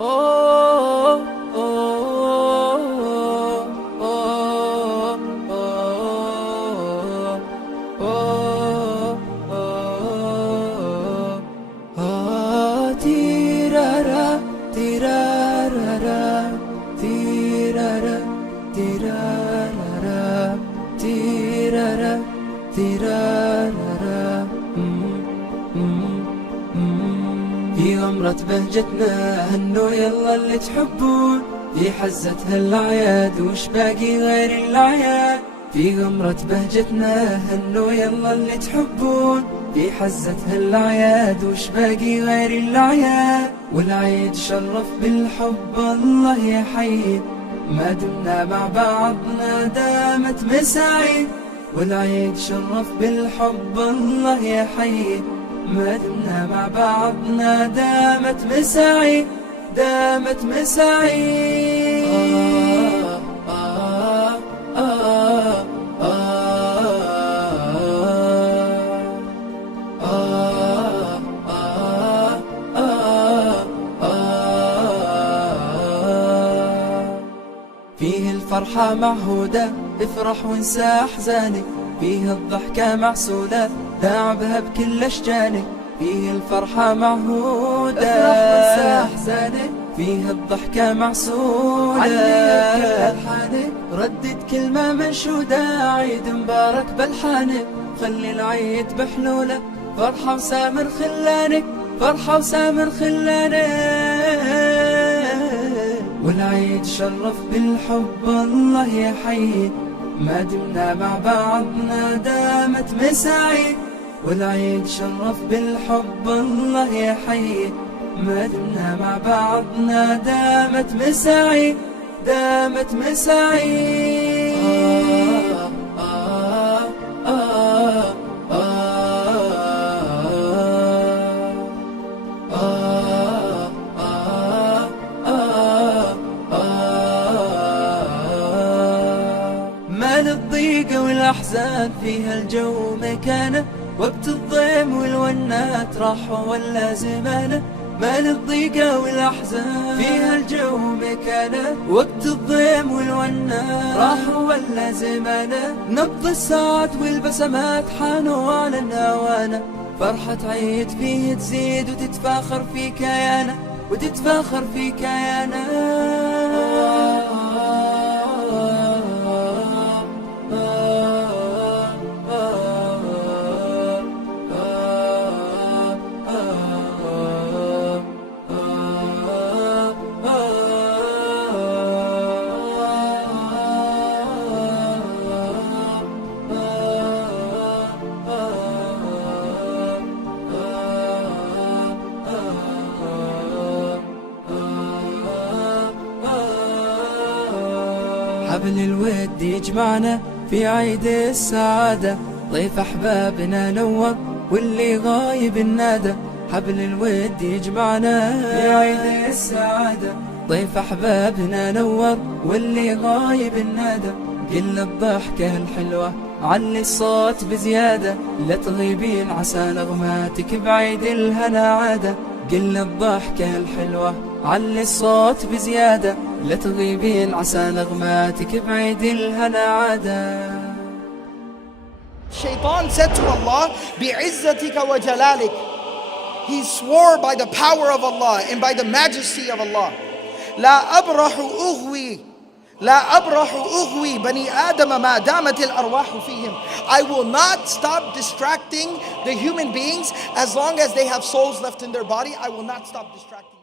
أوه أوه أوه أوه أوه تيرارا تيرارا تيرارا تيرارا تيرارا تيرارا. في غمرة بهجتنا هنوا يلا اللي تحبون، في حزتها الأعياد وش باقي غير الأعياد. في غمرة بهجتنا هنوا يلا اللي تحبون، في حزتها الأعياد وش باقي غير الأعياد. والعيد شرف بالحب الله يحيي، ما دمنا مع بعضنا دامت مساعيد. والعيد شرف بالحب الله يحيي، ما دمنا مع بعضنا دامت مساعيد دامت مساعيد. فيه الفرحة معهودة، افرح وانسى أحزانك. فيه الضحكة معسولة، داعبها بكل أشجانك. فيه الفرحة معهودة، افرح وانسى أحزانك. فيه الضحكة معسولة، علي بكل ألحانك. ردد كلمة منشودة، عيد مبارك بألحانك. خلي العيد بحلولة، فرحة وسامر خلانك، فرحة وسامر خلانك. والعيد شرف بالحب الله يحيي، ما دمنا مع بعضنا دامت مساعيد. والعيد شرف بالحب الله يحيي، ما دمنا مع بعضنا دامت مساعيد دامت مساعيد. للضيق والأحزان فيها الجو مكانه، وقت الضيم والونات راحوا ولا زمانه. ما للضيق والأحزان فيها الجو مكانه، وقت الضيم والونات راحوا ولا زمانه. نبض الساعات والبسمات حانوا على النوانه، فرحة عيد فيه تزيد وتتفاخر في كيانه وتتفاخر في كيانه. حبل الود يجمعنا في عيد السعادة، ضيف أحبابنا نور واللي غايب النادى. حبل الود يجمعنا في عيد السعادة، ضيف أحبابنا نور واللي غايب النادى. قل الضحكة الحلوة علي الصوت بزيادة، لا تغيبين عسى نغماتك بعيد الهنا عادة. قل الضحكة الحلوة علي الصوت بزيادة، لا تغيبين عسى نغماتك بعيد الهنا عادة. Shaitan said to Allah, بِعِزَّتِكَ وَجَلَالِكَ. He swore by the power of Allah and by the majesty of Allah. لا أبرح أغوي لا أبرح أغوي بني آدم ما دامت الأرواح فيهم. I will not stop distracting the human beings as long as they have souls left in their body. I will not stop distracting.